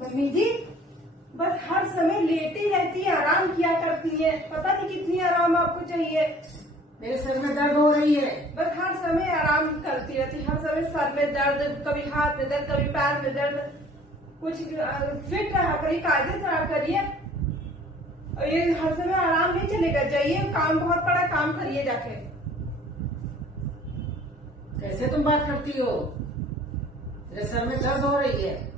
Mummy जी बस हर समय लेटी रहती है, आराम किया करती है। पता नहीं कितनी आराम आपको चाहिए। मेरे सर में दर्द हो रही है। बस हर समय आराम करती रहती है, हर समय सर में दर्द, कभी हाथ में दर्द, कभी पैर में दर्द। कुछ फिट रहा करिए, कायदे से रहा करिए। और ये हर समय आराम नहीं चलेगा, जाइए काम बहुत बड़ा काम करिए जाके। कैसे तुम बात करती हो? मेरे सर में दर्द हो रही है।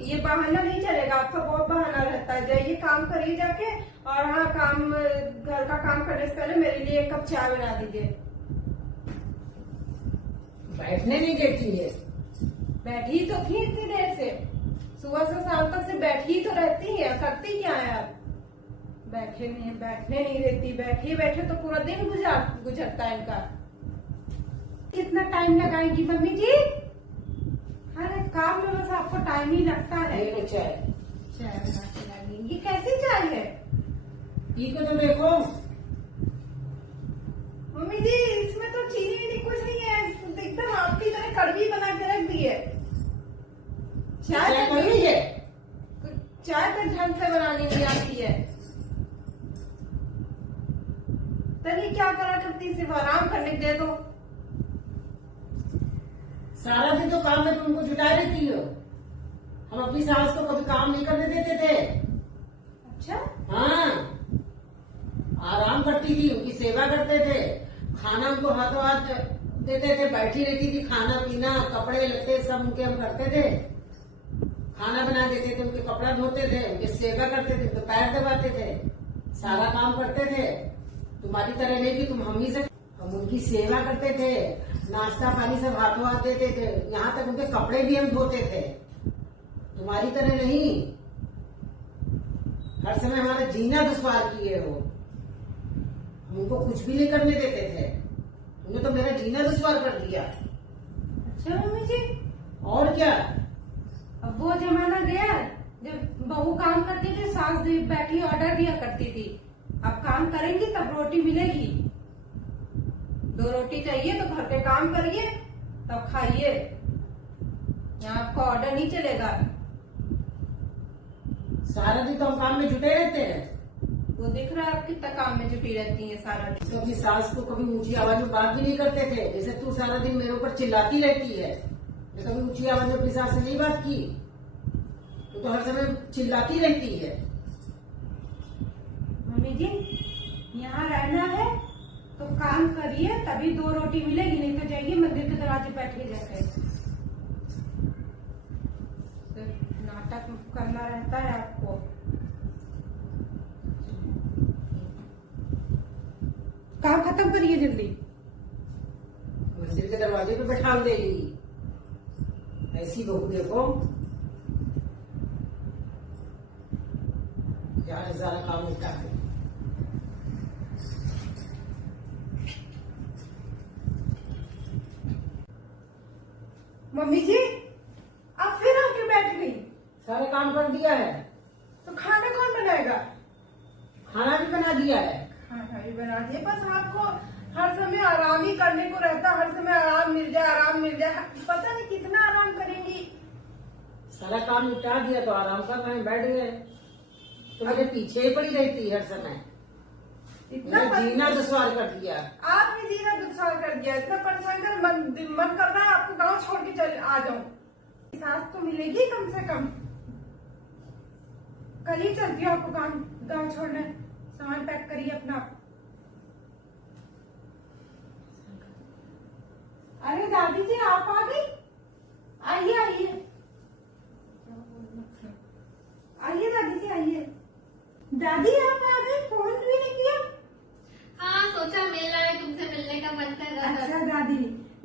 ये बहाना नहीं चलेगा, आपका बहुत बहाना रहता है। जाइए काम करिए जाके। और हाँ, काम घर का काम करने से पहले मेरे लिए 1 कप चाय बना दीजिए। बैठने नहीं देती है। बैठी तो थी इतनी देर से, सुबह से शाम तक से बैठी तो रहती है, करती क्या है आप? बैठने नहीं देती। बैठे बैठे तो पूरा दिन गुजरता है इनका। कितना टाइम लगाएंगी मम्मी जी? अरे काम में बस आपको टाइम ही लगता है। ये चाय चाय बना के लाएंगी। ये कैसी चाय है पी को तो देखो। मम्मी जी? इसमें तो चीनी नहीं, कुछ नहीं है, एकदम आपकी तरह कड़वी बना के रख दी है। चाय कड़वी है? चाय तो ढंग से बनानी नहीं आती है। तभी क्या करा करती, सिर्फ आराम करने दे दो। सारा दिन तो काम में तुमको जुटाई रहती हो। हम अपनी सास को कभी काम नहीं करने देते थे। अच्छा, हाँ, आराम करती थी, उनकी सेवा करते थे, खाना उनको हाथों हाथ देते थे, बैठी रहती थी, खाना पीना कपड़े लत्ते सब उनके हम करते थे। खाना बना देते थे, उनके कपड़ा धोते थे, उनकी सेवा करते थे, उनके पैर दबाते थे, सारा काम करते थे। तुम्हारी तरह नहीं कि तुम हम से, हम उनकी सेवा करते थे, नाश्ता पानी सब हाथों हाथ देते थे, यहाँ तक उनके कपड़े भी हम धोते थे। तुम्हारी तरह नहीं, हर समय हमारा जीना दुश्वार किए हो। हम उनको कुछ भी नहीं करने देते थे, तुमने तो मेरा जीना दुश्वार कर दिया। अच्छा मम्मी जी, और क्या? अब वो जमाना गया जब बहू काम करती थी, सास बैठी ऑर्डर दिया करती थी। अब काम करेंगी तब रोटी मिलेगी। 2 रोटी चाहिए तो घर के काम करिए तब खाइए। यहाँ आपका ऑर्डर नहीं चलेगा। सारा दिन तो हम काम में जुटे रहते हैं। वो दिख रहा है आप कितना काम में जुटी रहती है सारा दिन। तो अपनी सास को कभी ऊंची आवाज में बात भी नहीं करते थे, जैसे तू सारा दिन मेरे ऊपर चिल्लाती रहती है। मैं कभी ऊंची आवाज में अपनी सास से नहीं बात की। तू तो हर समय चिल्लाती रहती है। मम्मी जी, यहाँ रहना है तो काम करिए, तभी 2 रोटी मिलेगी, नहीं तो जाइए मंदिर के दरवाजे बैठे जाके। सिर्फ नाटक करना रहता है आपको। काम खत्म करिए जल्दी। मंदिर के दरवाजे पे बैठा देगी ऐसी बहू देखो। यार सारा काम निपटा दे। मम्मी जी, आप फिर आके बैठ गई। सारे काम कर दिया है, तो खाना कौन बनाएगा? खाना भी बना दिया है। खाना भी बना दिया। बस आपको हर समय आराम ही करने को रहता, हर समय आराम मिल जाए, आराम मिल जाए। पता नहीं कितना आराम करेंगी। सारा काम निपटा दिया तो आराम कर कहीं बैठ गए। तो मेरे पीछे ही पड़ी रहती है हर समय। इतना जीना दुश्वार कर दिया। आपने जीना दुश्वार कर दिया। इतना परेशान कर, मन कर रहा है आपको गांव छोड़ के चल आ जाऊं। सास तो मिलेगी कम से कम। कल ही चलती हूँ आपको गांव छोड़ने। सामान पैक करिए अपना। अरे दादी जी, आप आ गई? आइए आइए आइए दादी जी, आइए। दादी आप आ गई, फोन भी नहीं किया? हाँ, सोचा मिल आए, तुमसे मिलने का मन कर रहा था। अच्छा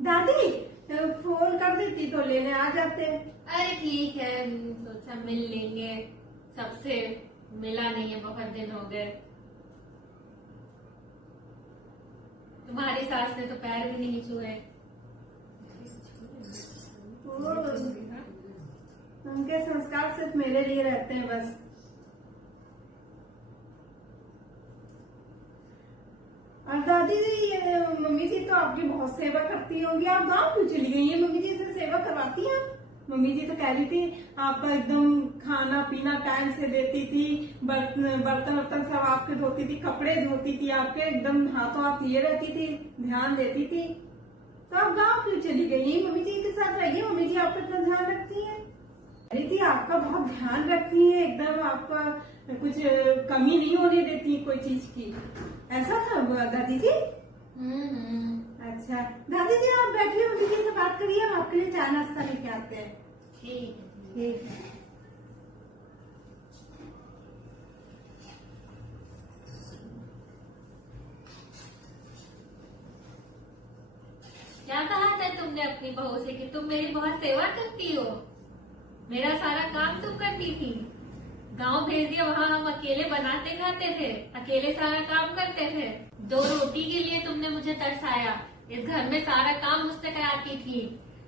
दादी तो फोन कर देती तो लेने आ जाते। अरे ठीक है, सोचा मिल लेंगे, सबसे मिला नहीं है, बहुत दिन हो गए। तुम्हारी सास ने तो पैर भी नहीं छुए। उनके संस्कार सिर्फ मेरे लिए रहते हैं बस। और दादी जी, मम्मी जी तो आपकी बहुत सेवा करती होंगी। आप गांव क्यों चली गई हैं? मम्मी जी से सेवा करवाती हैं? मम्मी जी तो कह रही थी आपका एकदम खाना पीना टाइम से देती थी, बर्तन वर्तन सब आपके धोती थी, कपड़े धोती थी आपके, एकदम हाथों हाथ लिए रहती थी, ध्यान देती थी। तो आप गाँव क्यों चली गई? यही मम्मी जी के साथ रहिए, मम्मी जी आपका इतना ध्यान रखती है। कह रही थी आपका बहुत ध्यान रखती है, एकदम आपका कुछ कमी नहीं होने देती कोई चीज की। ऐसा था दादी जी? अच्छा दादी जी आप बैठिए, मम्मी जी से बात करिए, हम आपके लिए चाय नाश्ता लेके आते हैं। ठीक है। ठीक है। क्या कहा था तुमने अपनी बहू से कि तुम मेरी बहुत सेवा करती हो, मेरा सारा काम तुम करती थी। गांव भेज दिया, वहाँ हम अकेले बनाते खाते थे, अकेले सारा काम करते थे। 2 रोटी के लिए तुमने मुझे तरसाया, इस घर में सारा काम मुझसे कराती थी,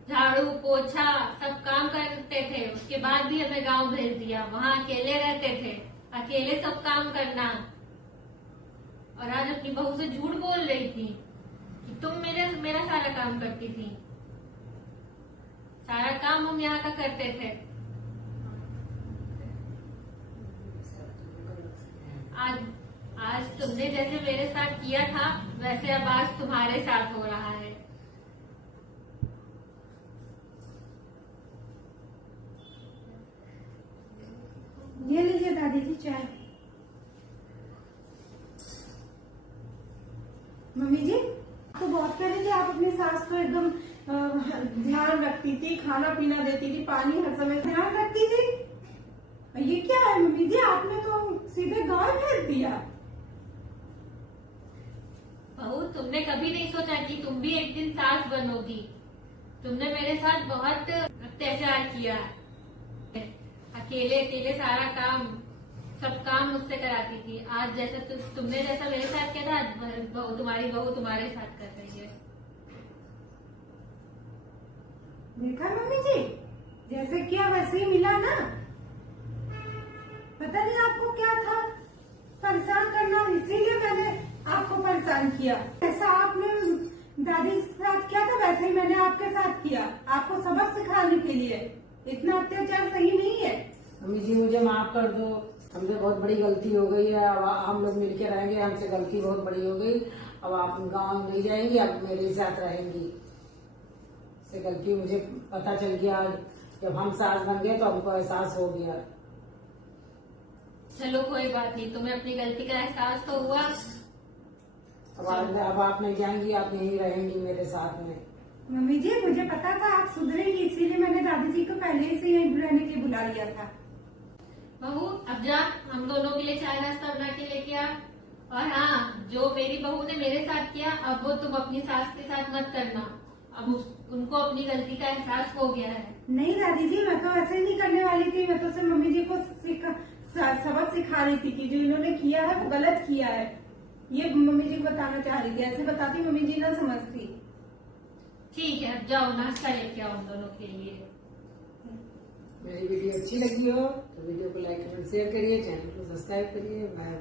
झाड़ू पोछा सब काम करते थे। उसके बाद भी हमें गांव भेज दिया, वहाँ अकेले रहते थे, अकेले सब काम करना। और आज अपनी बहू से झूठ बोल रही थी कि तुम मेरा सारा काम करती थी। सारा काम हम यहाँ का करते थे। आज तुमने जैसे मेरे साथ किया था, वैसे अब आज तुम्हारे साथ हो रहा है। ये लीजिए दादी जी चाय। मम्मी जी तो बहुत कह रही थी आप अपनी सास को एकदम ध्यान रखती थी, खाना पीना देती थी, पानी हर समय ध्यान रखती थी। ये क्या है मम्मी जी, आपने तो सीधे गाँव भेज दिया। बहू तुमने कभी नहीं सोचा कि तुम भी एक दिन सास बनोगी। तुमने मेरे साथ बहुत अत्याचार किया, अकेले अकेले सारा काम सब काम मुझसे कराती थी। आज जैसा तुमने जैसा मेरे साथ किया था, तुम्हारी बहू तुम्हारे साथ कर रही है। देखा मम्मी जी, जैसे किया वैसे ही मिला ना। पता नहीं आपको क्या था परेशान करना, इसीलिए मैंने आपको परेशान किया। ऐसा आपने दादी के साथ किया था, वैसे ही मैंने आपके साथ किया, आपको सबक सिखाने के लिए। इतना अत्याचार सही नहीं है। मम्मी जी मुझे माफ कर दो, हमसे बहुत बड़ी गलती हो गई है। अब हम लोग मिलके रहेंगे, हमसे गलती बहुत बड़ी हो गई। अब आप गांव नहीं जाएंगी, अब मेरे साथ रहेंगी। से गलती मुझे पता चल गया, जब हम सास बन गए तो हमको एहसास हो गया। चलो कोई बात नहीं, तुम्हें अपनी गलती का एहसास तो हुआ। अब आप नहीं जाएंगी, आप यहीं रहेंगी मेरे साथ में। मम्मी जी मुझे पता था आप सुधरेंगी, इसीलिए मैंने दादी जी को पहले से यहीं रहने के लिए बुला लिया था। बहू अब जा, हम दोनों के लिए चाय नाश्ता बना के लेके आ। और हाँ, जो मेरी बहू ने मेरे साथ किया, अब वो तुम अपनी सास के साथ मत करना। अब उनको अपनी गलती का एहसास हो गया है। नहीं दादी जी, मैं तो ऐसे नहीं करने वाली थी। मैं तो सिर्फ मम्मी जी को सबक सिखा रही थी कि जो इन्होंने किया है वो गलत किया है, ये मम्मी जी को बताना चाह रही थी। ऐसे बताती मम्मी जी ना समझती। ठीक है, अब जाओ नाश्ता लेके आओ उन दोनों के लिए। मेरी वीडियो अच्छी लगी हो तो वीडियो को लाइक कमेंट शेयर करिए, चैनल को सब्सक्राइब करिए। बाय।